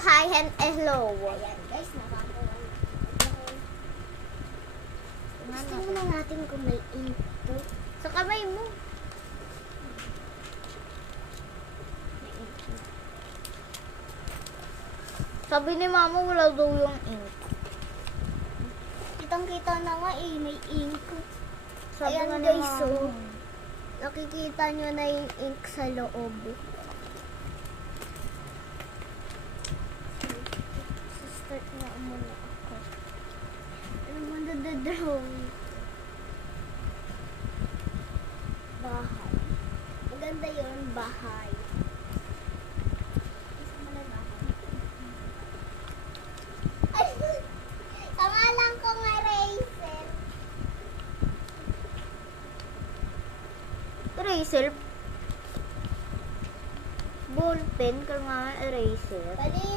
hi and hello. Ayan guys, nakakuha na. Gusto mo na natin kung may ink to. Sa kamay mo. May ink to. Sabi ni mama wala daw yung ink. Kitang-kita na nga eh, may ink. Sabi Ayan nga ni guys, mama. so nakikita nyo na yung ink sa loob. So, start na muna ako. Ano mo na-drawing? Bahay. Maganda yun, bahay. Gusto mo na bahay? Ay! Pangalan kong eraser. Eraser. Ballpen, kaya nga eraser. Bali.